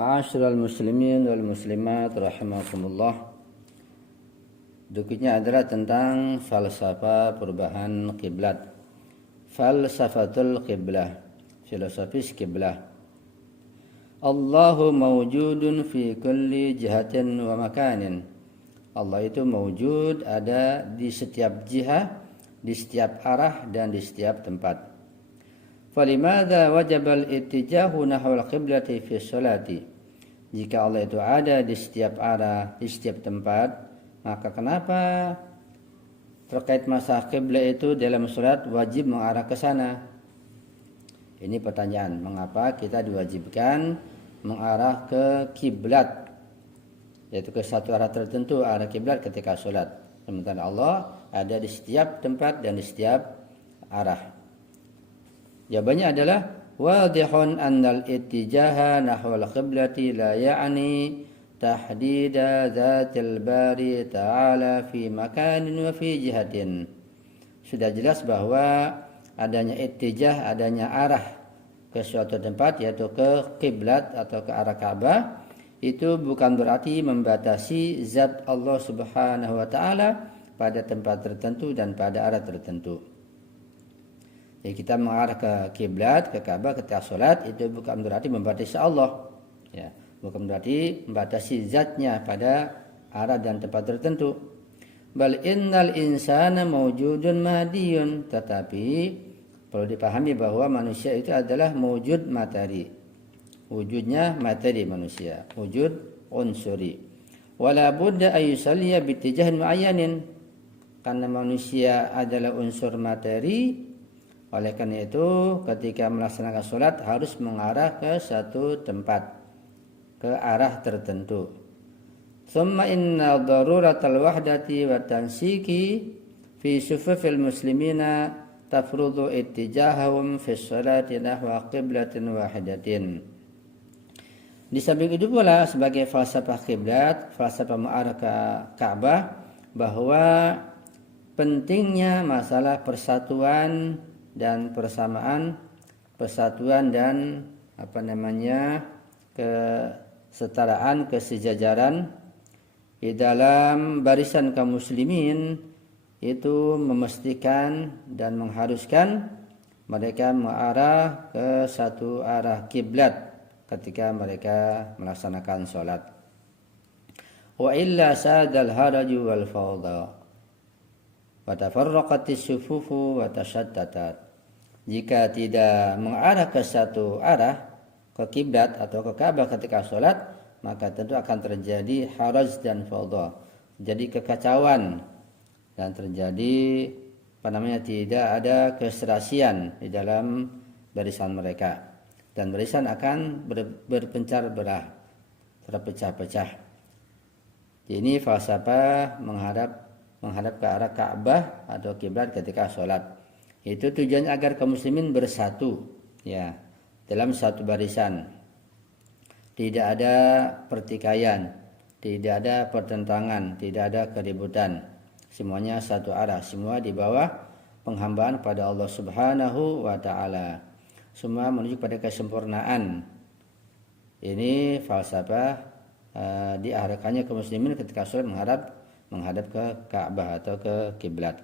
Ma'asyiral muslimin wal muslimat rahimakumullah. Berikutnya adalah tentang falsafah perubahan kiblat. Falsafatul qiblah, filosofis kiblah. Allahu mawjudun fi kulli jihatin wa makanin. Allah itu mawjud, ada di setiap jihah, di setiap arah dan di setiap tempat. Falimada wajabal ittijahu nahwal qiblati fi sholati. Jika Allah itu ada di setiap arah, di setiap tempat, maka kenapa terkait masalah kiblat itu dalam salat wajib mengarah ke sana? Ini pertanyaan, mengapa kita diwajibkan mengarah ke kiblat, yaitu ke satu arah tertentu, arah kiblat ketika salat. Sementara Allah ada di setiap tempat dan di setiap arah. Jawabannya adalah wadihun annal ittijaha nahwal qiblati la ya'ni tahdida dzatil bari ta'ala fi makanin wa fi jihatin. Sudah jelas bahwa adanya ittijah, adanya arah ke suatu tempat, yaitu ke kiblat atau ke arah Ka'bah, itu bukan berarti membatasi zat Allah Subhanahu wa taala pada tempat tertentu dan pada arah tertentu. Jadi kita mengarah ke kiblat, ke Ka'bah ketika sholat, itu bukan berarti membatasi Allah, ya, bukan berarti membatasi zatnya pada arah dan tempat tertentu. Bal innal insana mawjudun madiyun, tetapi perlu dipahami bahwa manusia itu adalah mewujud materi, wujudnya materi manusia, wujud unsuri. Wala budda ayusalliya bittijahin muayyanin, karena manusia adalah unsur materi. Oleh karena itu ketika melaksanakan sholat harus mengarah ke satu tempat, ke arah tertentu. Thumma inna daruratal wahdati wa tansiki fi sufufil muslimina tafrudu ittijahahum fi sholati nahwa qiblatin wahidatin. Di samping itu pula sebagai falsafah kiblat, falsafah mengarah ke Ka'bah, bahwa pentingnya masalah persatuan dan persamaan, persatuan dan kesetaraan, kesejajaran di dalam barisan kaum muslimin, itu memastikan dan mengharuskan mereka mengarah ke satu arah kiblat ketika mereka melaksanakan sholat. Wa illa sadal haraju wal fawda wa tafarraqatis sufufu wa tashattatat. Jika tidak mengarah ke satu arah, ke kiblat atau ke Ka'bah ketika sholat, maka tentu akan terjadi haraj dan fawda, jadi kekacauan dan terjadi tidak ada keserasian di dalam barisan mereka, dan barisan akan berpencar belah, terpecah-pecah. Ini falsafah menghadap ke arah Ka'bah atau kiblat ketika sholat. Itu tujuannya agar kaum muslimin bersatu, ya, dalam satu barisan. Tidak ada pertikaian, tidak ada pertentangan, tidak ada keributan. Semuanya satu arah, semua di bawah penghambaan pada Allah Subhanahu wa taala. Semua menuju pada kesempurnaan. Ini falsafah diarahkannya kaum muslimin ketika sholat menghadap ke Ka'bah atau ke kiblat.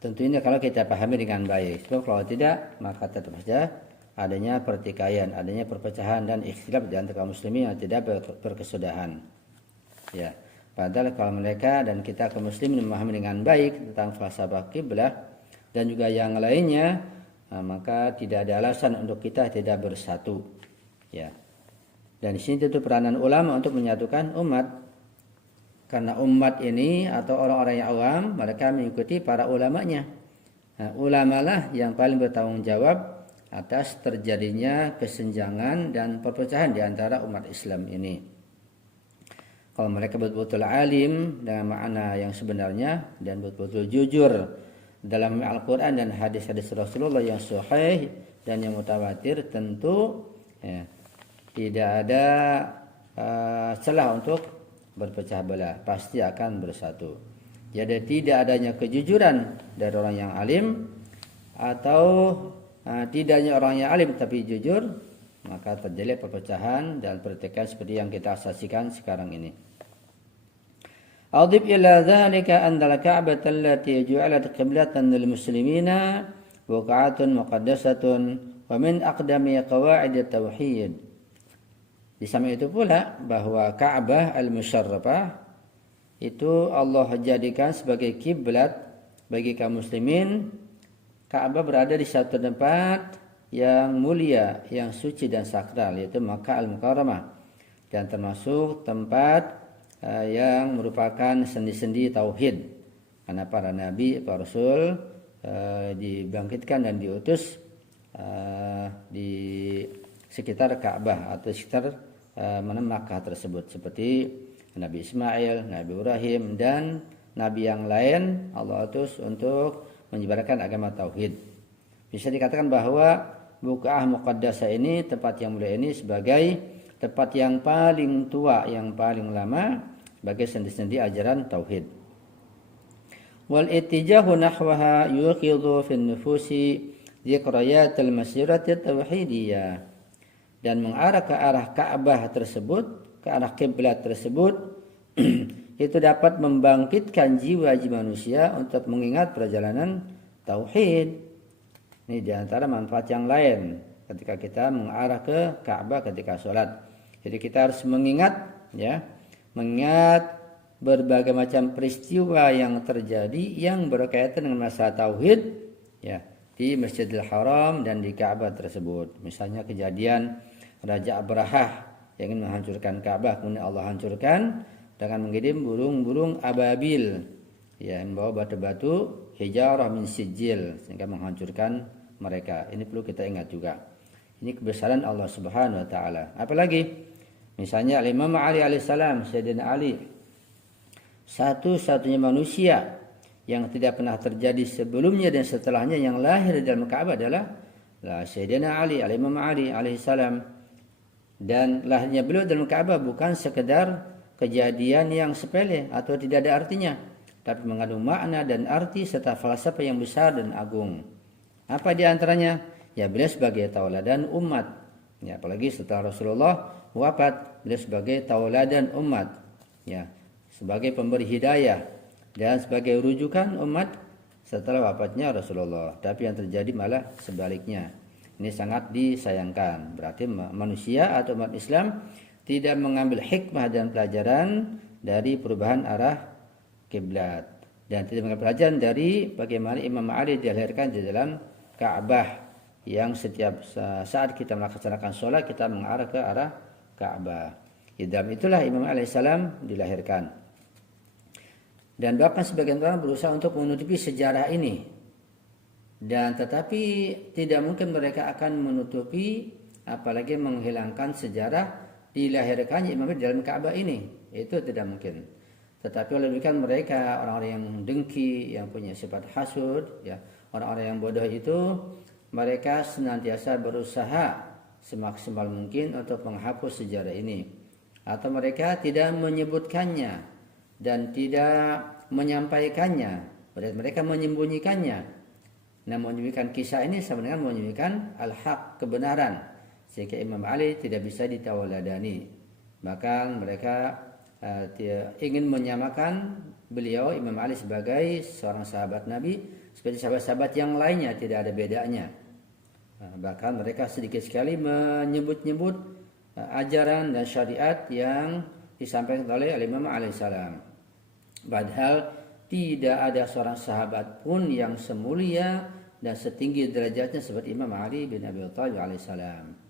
Tentunya kalau kita pahami dengan baik. Sebab kalau tidak, maka tetap saja adanya pertikaian, adanya perpecahan dan ikhtilaf di antara kaum muslimin yang tidak berkesudahan. Ya, padahal kalau mereka dan kita kaum muslimin memahami dengan baik tentang falsafah kiblah dan juga yang lainnya, maka tidak ada alasan untuk kita tidak bersatu. Ya. Dan di sini tentu peranan ulama untuk menyatukan umat. Karena umat ini atau orang-orang yang awam, mereka mengikuti para ulamanya. Nah, ulamalah yang paling bertanggung jawab atas terjadinya kesenjangan dan perpecahan di antara umat Islam ini. Kalau mereka betul-betul alim dengan makna yang sebenarnya dan betul-betul jujur dalam Al-Quran dan hadis-hadis Rasulullah yang sahih dan yang mutawatir, tentu ya, tidak ada celah untuk berpecah belah, pasti akan bersatu. Jadi tidak adanya kejujuran dari orang yang alim atau tidaknya orang yang alim tapi jujur, maka terjadi perpecahan dan pertikaian seperti yang kita saksikan sekarang ini. Adib ila dzalika anna al-Ka'bah allati ju'ilat qiblatan lil muslimina buq'atun muqaddasatun wa min aqdami qawaid at-tauhid. Di samping itu pula bahwa Ka'bah al-Musyarrafah itu Allah jadikan sebagai kiblat bagi kaum muslimin. Ka'bah berada di satu tempat yang mulia, yang suci dan sakral, yaitu Makkah al-Mukarramah, dan termasuk tempat yang merupakan sendi-sendi tauhid, karena para nabi, para rasul dibangkitkan dan diutus di sekitar Ka'bah atau sekitar Makkah tersebut, seperti Nabi Ismail, Nabi Ibrahim, dan nabi yang lain Allah utus untuk menyebarkan agama tauhid. Bisa dikatakan bahwa Buqa'ah Muqaddasah ini, tempat yang mulia ini, sebagai tempat yang paling tua, yang paling lama, sebagai sendi-sendi ajaran tauhid. Wal ittijahu nahwaha yuqidhu fi nufusi dzikrayat al-masirati tauhidiyah. Dan mengarah ke arah Ka'bah tersebut, ke arah kiblat tersebut, itu dapat membangkitkan jiwa-jiwa manusia untuk mengingat perjalanan tauhid. Ini diantara manfaat yang lain ketika kita mengarah ke Ka'bah ketika sholat. Jadi kita harus mengingat, ya, mengingat berbagai macam peristiwa yang terjadi yang berkaitan dengan masalah tauhid, ya, di Masjidil Haram dan di Ka'bah tersebut. Misalnya kejadian Raja Abrahah yang ingin menghancurkan Ka'bah, kemudian Allah hancurkan dengan mengirim burung-burung ababil, ya, yang membawa batu-batu hijarah min sijil sehingga menghancurkan mereka. Ini perlu kita ingat juga. Ini kebesaran Allah Subhanahu wa taala. Apalagi misalnya Imam Ali alaihissalam, Sayyidina Ali, satu-satunya manusia yang tidak pernah terjadi sebelumnya dan setelahnya yang lahir di dalam Ka'bah adalah Sayyidina Ali, Imam Ali alaihissalam. Dan lahirnya beliau dalam Ka'bah bukan sekedar kejadian yang sepele atau tidak ada artinya, tapi mengandung makna dan arti serta falsafah yang besar dan agung. Apa di antaranya? Ya, beliau sebagai tauladan umat. Ya, apalagi setelah Rasulullah wafat, beliau sebagai tauladan umat. Ya, sebagai pemberi hidayah dan sebagai rujukan umat setelah wafatnya Rasulullah. Tapi yang terjadi malah sebaliknya. Ini sangat disayangkan. Berarti manusia atau umat Islam tidak mengambil hikmah dan pelajaran dari perubahan arah kiblat, dan tidak mengambil pelajaran dari bagaimana Imam Ali dilahirkan di dalam Ka'bah, yang setiap saat kita melaksanakan sholat kita mengarah ke arah Ka'bah. Di dalam itulah Imam Ali alaihissalam dilahirkan. Dan bahkan sebagian orang berusaha untuk menutupi sejarah ini, dan tetapi tidak mungkin mereka akan menutupi apalagi menghilangkan sejarah dilahirkannya Imam Ali dalam Ka'bah ini. Itu tidak mungkin. Tetapi oleh demikian mereka, orang-orang yang dengki, yang punya sifat hasud, ya, orang-orang yang bodoh itu, mereka senantiasa berusaha semaksimal mungkin untuk menghapus sejarah ini, atau mereka tidak menyebutkannya dan tidak menyampaikannya. Mereka menyembunyikannya. Nah, menyembunyikan kisah ini sama dengan menyembunyikan al-haq, kebenaran, sehingga Imam Ali tidak bisa ditauladani. Bahkan mereka ingin menyamakan beliau Imam Ali sebagai seorang sahabat Nabi seperti sahabat-sahabat yang lainnya, tidak ada bedanya. Bahkan mereka sedikit sekali menyebut-nyebut ajaran dan syariat yang disampaikan oleh Imam Ali alaihissalam. Padahal tidak ada seorang sahabat pun yang semulia dan setinggi derajatnya seperti Imam Ali bin Abi Thalib alaihissalam.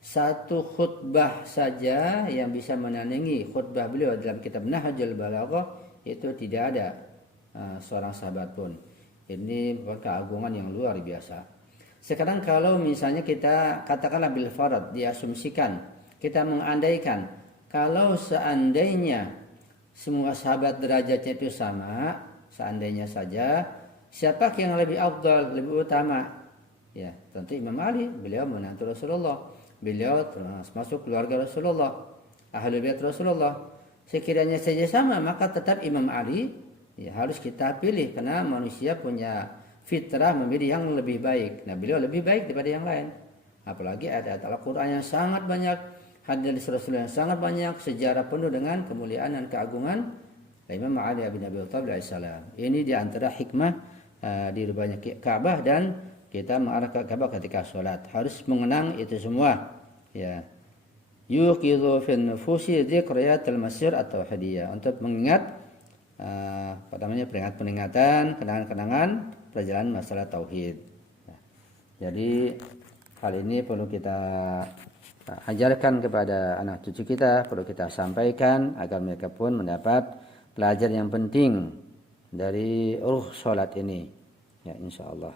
Satu khutbah saja yang bisa menandingi khutbah beliau dalam kitab Nahjul Balaghah itu tidak ada seorang sahabat pun. Ini keagungan yang luar biasa. Sekarang kalau misalnya kita katakanlah bil farad, diasumsikan, kita mengandaikan kalau seandainya semua sahabat derajatnya itu sama, seandainya saja, siapa yang lebih afdal, lebih utama? Ya, tentu Imam Ali, beliau menantu Rasulullah, beliau termasuk keluarga Rasulullah, ahli bait Rasulullah. Sekiranya saja sama, maka tetap Imam Ali ya harus kita pilih, karena manusia punya fitrah memilih yang lebih baik. Nah, beliau lebih baik daripada yang lain. Apalagi ayat-ayat Al-Quran yang sangat banyak, hadis Rasul yang sangat banyak, sejarah penuh dengan kemuliaan dan keagungan Imam Ali bin Abi Thalib alaihissalam. Ini diantara hikmah di rubahnya Ka'bah dan kita mengarah ke Ka'bah ketika sholat. Harus mengenang itu semua. Ya. Yuqidhu fin nufusi dzikriyatul masir atau hadiyah, untuk mengingat peringatan, kenangan-kenangan perjalanan masalah tauhid. Jadi hal ini perlu kita ajarkan kepada anak cucu kita, perlu kita sampaikan agar mereka pun mendapat pelajaran yang penting dari ruh sholat ini. Ya, insya Allah.